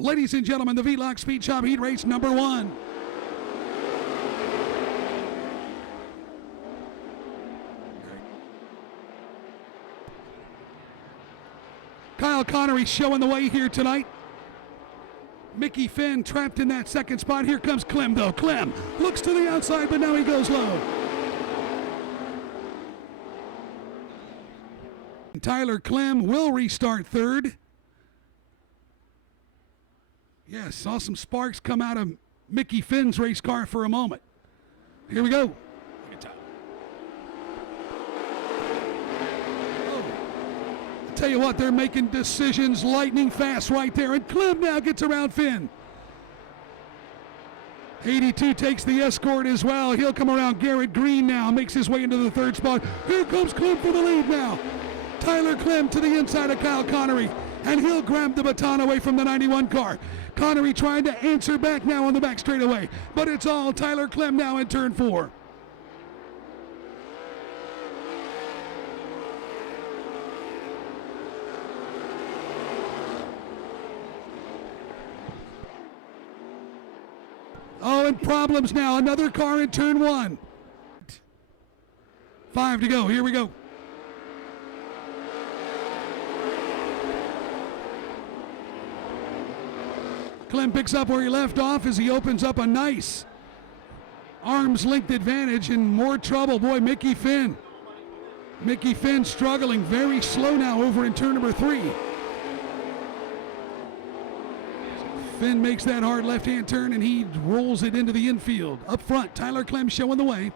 Ladies and gentlemen, the V-Lock Speed Shop Heat Race number 1. Kyle Connery showing the way here tonight. Mickey Finn trapped in that second spot. Here comes Clem, though. Clem looks to the outside, but now he goes low. Tyler Clem will restart third. Yes, saw some sparks come out of Mickey Finn's race car for a moment. Here we go. Tell you what, they're making decisions lightning fast right there, and Clem now gets around Finn. 82 takes the escort as well. He'll come around Garrett Green now, makes his way into the third spot. Here comes Clem for the lead now. Tyler Clem to the inside of Kyle Connery, and he'll grab the baton away from the 91 car. Connery trying to answer back now on the back straightaway, but it's all Tyler Clem now in turn 4. Oh, and problems now. Another car in turn 1. 5 to go. Here we go. Clem picks up where he left off as he opens up a nice arm's length advantage and more trouble. Boy, Mickey Finn. Mickey Finn struggling, very slow now over in turn number 3. Finn makes that hard left-hand turn and he rolls it into the infield. Up front, Tyler Clem showing the way.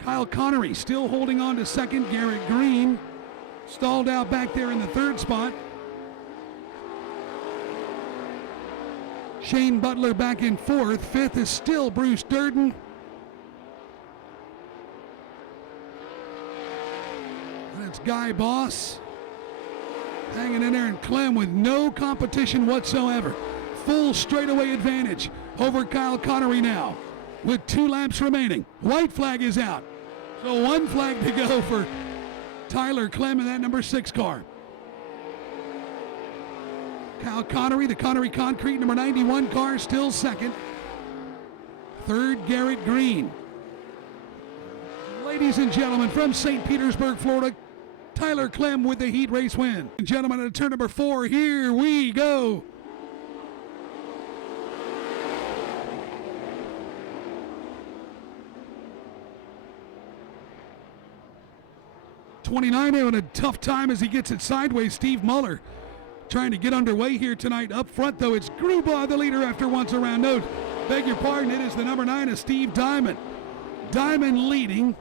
Kyle Connery still holding on to second. Garrett Green stalled out back there in the third spot. Shane Butler back in fourth. Fifth is still Bruce Durden. And it's Guy Boss hanging in there, and Clem with no competition whatsoever. Full straightaway advantage over Kyle Connery now with 2 laps remaining. White flag is out. So 1 flag to go for Tyler Clem in that number 6 car. Kyle Connery, the Connery Concrete number 91 car, still second. Third, Garrett Green. Ladies and gentlemen, from St. Petersburg, Florida, Tyler Clem with the heat race win. Gentlemen, at turn number 4, here we go. '29 having a tough time as he gets it sideways. Steve Muller trying to get underway here tonight. Up front, though, it's Grubaugh, the leader after once around. No, beg your pardon, it is the number 9 of Steve Diamond. Diamond leading.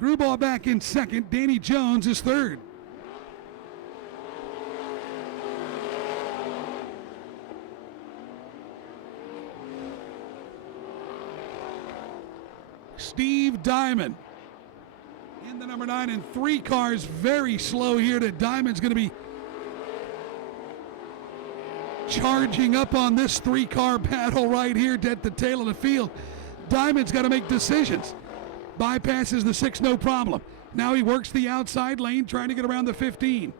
Grubaugh back in second. Danny Jones is third. Steve Diamond in the number 9, and 3 cars very slow here. To Diamond's going to be charging up on this 3-car battle right here at the tail of the field. Diamond's got to make decisions. Bypasses the 6, no problem. Now he works the outside lane, trying to get around the 15.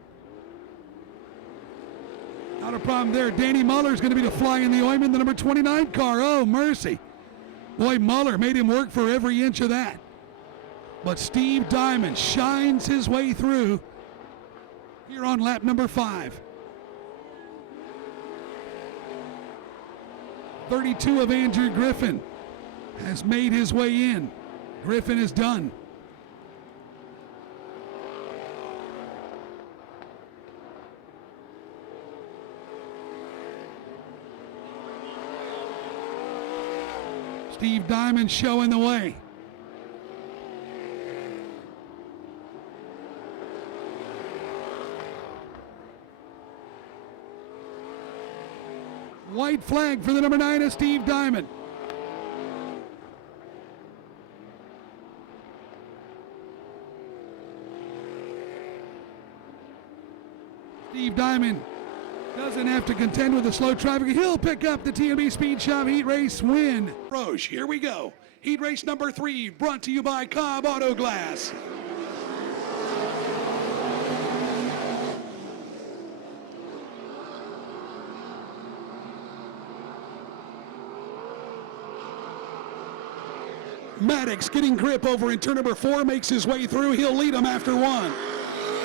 Not a problem there. Danny Muller's going to be the fly in the ointment, the number 29 car. Oh, mercy. Boy, Muller made him work for every inch of that. But Steve Diamond shines his way through here on lap number 5. 32 of Andrew Griffin has made his way in. Griffin is done. Steve Diamond showing the way. White flag for the number 9 of Steve Diamond. Steve Diamond doesn't have to contend with the slow traffic. He'll pick up the TMB Speed Shop Heat Race win. Roche, here we go. Heat race number 3, brought to you by Cobb Auto Glass. Maddox getting grip over in turn number 4, makes his way through. He'll lead him after 1.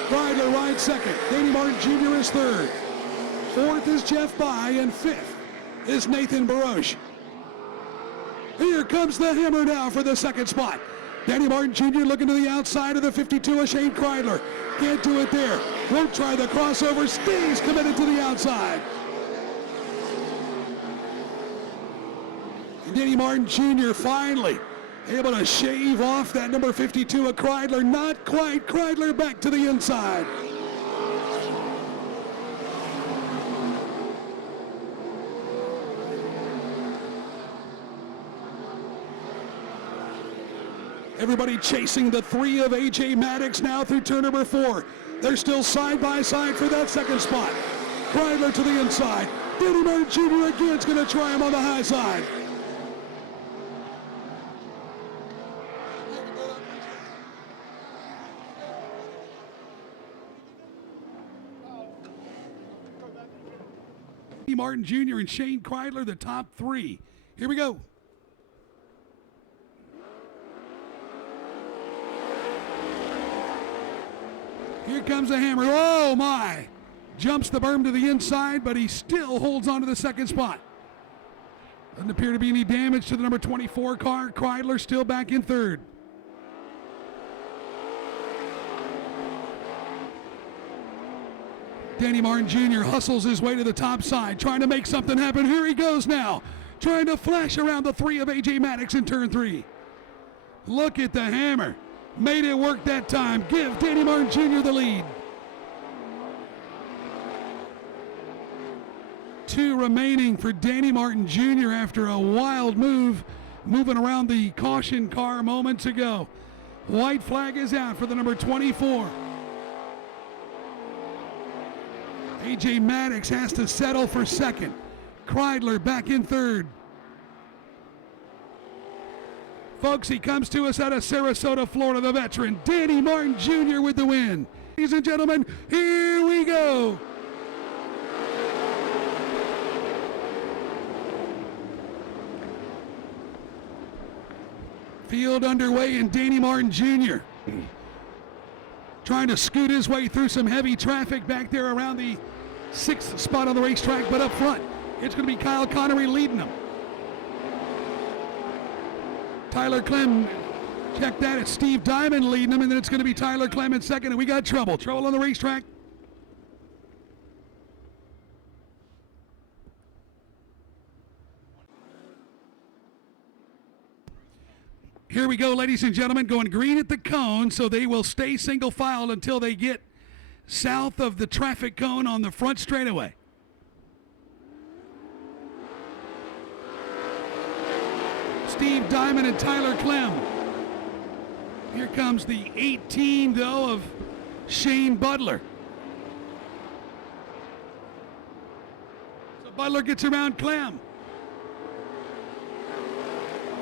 Kreidler rides second. Danny Martin Jr. is third. Fourth is Jeff By, and fifth is Nathan Baroche. Here comes the hammer now for the second spot. Danny Martin Jr. looking to the outside of the 52 of Shane Kreidler. Can't do it there. Won't try the crossover. Stays committed to the outside. And Danny Martin Jr. finally able to shave off that number 52 of Kreidler. Not quite. Kreidler back to the inside. Everybody chasing the 3 of A.J. Maddox now through turn number 4. They're still side by side for that second spot. Kreidler to the inside. Danny Martin Jr. again is going to try him on the high side. Danny Martin Jr. and Shane Kreidler, the top 3. Here we go. Here comes the hammer. Oh my! Jumps the berm to the inside, but he still holds on to the second spot. Doesn't appear to be any damage to the number 24 car. Kreidler still back in third. Danny Martin Jr. hustles his way to the top side, trying to make something happen. Here he goes now, trying to flash around the 3 of A.J. Maddox in turn 3. Look at the hammer. Made it work that time. Give Danny Martin Jr. the lead. 2 remaining for Danny Martin Jr. after a wild move, moving around the caution car moments ago. White flag is out for the number 24. A.J. Maddox has to settle for second. Kreidler back in third. Folks, he comes to us out of Sarasota, Florida, the veteran, Danny Martin Jr. with the win. Ladies and gentlemen, here we go. Field underway, and Danny Martin Jr. trying to scoot his way through some heavy traffic back there around the 6th spot on the racetrack, but up front, it's going to be Kyle Connery leading them. Tyler Clem, check that, it's Steve Diamond leading them, and then it's going to be Tyler Clem in second, and we got trouble on the racetrack. Here we go, ladies and gentlemen, going green at the cone, so they will stay single file until they get south of the traffic cone on the front straightaway. Steve Diamond and Tyler Clem. Here comes the 18, though, of Shane Butler. So Butler gets around Clem.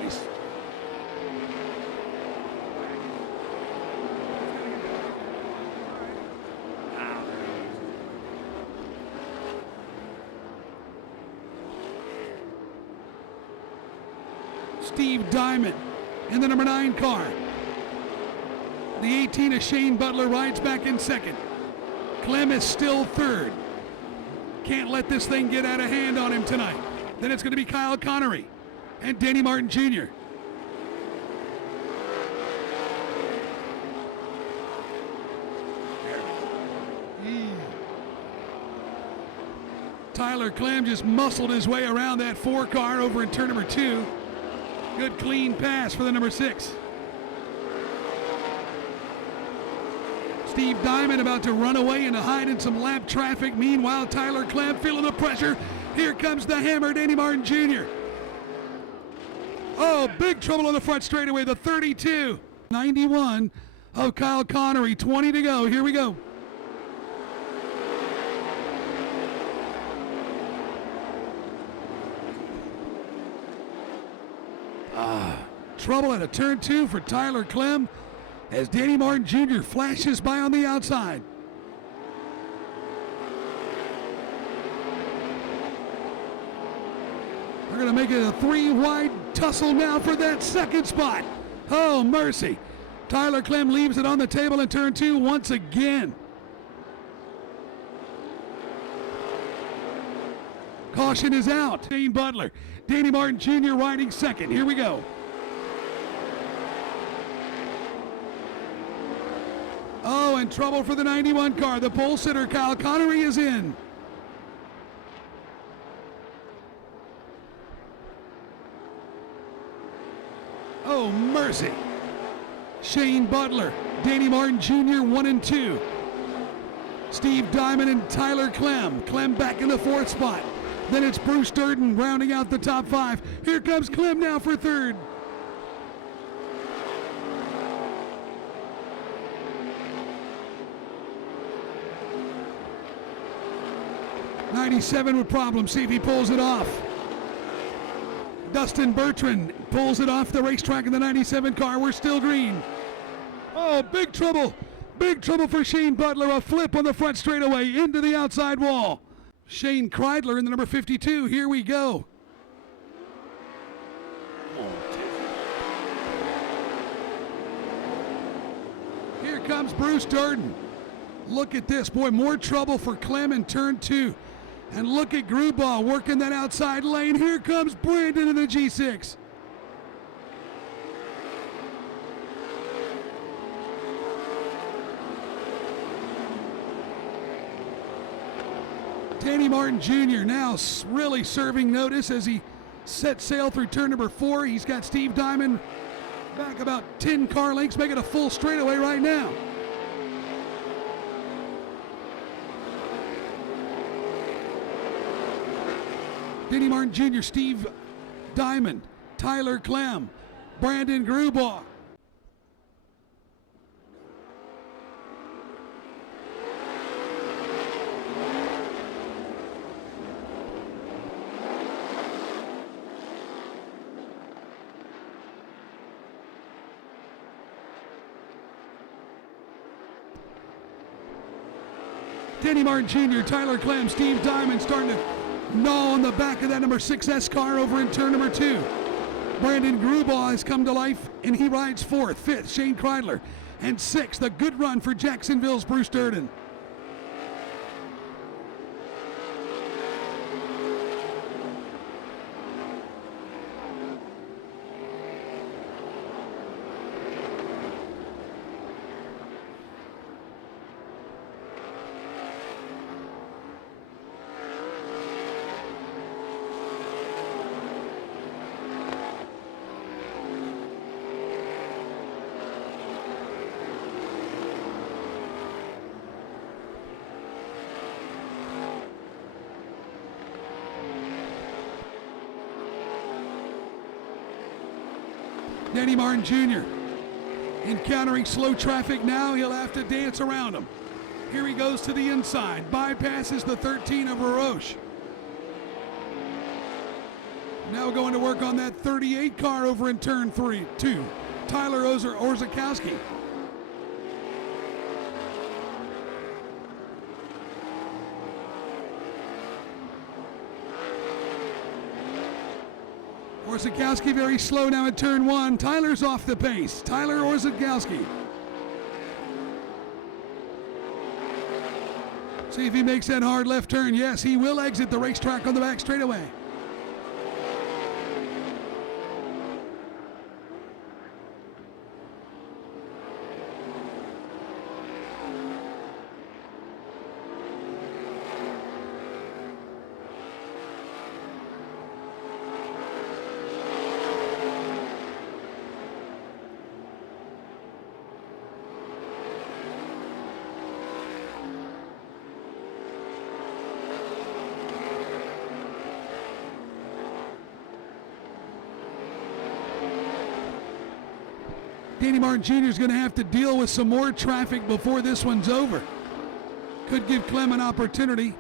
Nice. Steve Diamond in the number 9 car. The 18 of Shane Butler rides back in second. Clem is still third. Can't let this thing get out of hand on him tonight. Then it's going to be Kyle Connery and Danny Martin Jr. Tyler Clem just muscled his way around that 4 car over in turn number 2. Good clean pass for the number 6. Steve Diamond about to run away and to hide in some lap traffic. Meanwhile, Tyler Clem feeling the pressure. Here comes the hammer, Danny Martin Jr. Oh, big trouble on the front straightaway, the 32. 91 of Kyle Connery, 20 to go. Here we go. Trouble at a turn 2 for Tyler Clem as Danny Martin Jr. flashes by on the outside. They're going to make it a 3-wide tussle now for that second spot. Oh, mercy. Tyler Clem leaves it on the table in turn 2 once again. Caution is out. Shane Butler. Danny Martin Jr. riding second. Here we go. Oh, and trouble for the 91 car. The pole sitter, Kyle Connery, is in. Oh, mercy. Shane Butler, Danny Martin Jr., 1 and 2. Steve Diamond and Tyler Clem. Clem back in the 4th spot. Then it's Bruce Durden rounding out the top 5. Here comes Clem now for 3rd. '97 with problems. See if he pulls it off. Dustin Bertrand pulls it off the racetrack in the 97 car. We're still green. Oh, big trouble. Big trouble for Shane Butler. A flip on the front straightaway into the outside wall. Shane Kreidler in the number 52. Here we go. Here comes Bruce Durden. Look at this. Boy, more trouble for Clem in turn 2. And look at Grubaugh working that outside lane. Here comes Brandon in the G6. Danny Martin Jr. now really serving notice as he sets sail through turn number 4. He's got Steve Diamond back about 10 car lengths, making a full straightaway right now. Danny Martin Jr., Steve Diamond, Tyler Clem, Brandon Grubaugh. Danny Martin Jr., Tyler Clem, Steve Diamond starting to gnaw on the back of that number 6S car over in turn number 2. Brandon Grubaugh has come to life and he rides 4th. 5th, Shane Kreidler. And 6th, a good run for Jacksonville's Bruce Durden. Danny Martin Jr. encountering slow traffic now. He'll have to dance around him. Here he goes to the inside. Bypasses the 13 of Roche. Now going to work on that 38 car over in turn 2. Tyler Orzakowski. Orzakowski very slow now at turn 1. Tyler's off the pace. Tyler Orzakowski. See if he makes that hard left turn. Yes, he will exit the racetrack on the back straightaway. Danny Martin Jr. is going to have to deal with some more traffic before this one's over. Could give Clem an opportunity.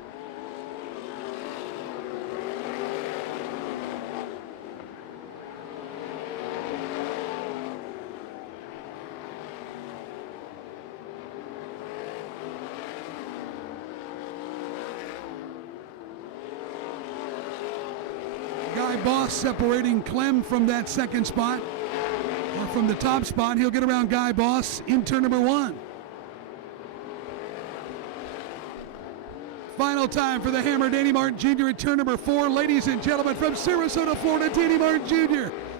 Guy Boss separating Clem from that second spot. Or from the top spot. He'll get around Guy Boss in turn number 1. Final time for the Hammer, Danny Martin Jr. in turn number 4. Ladies and gentlemen, from Sarasota, Florida, Danny Martin Jr.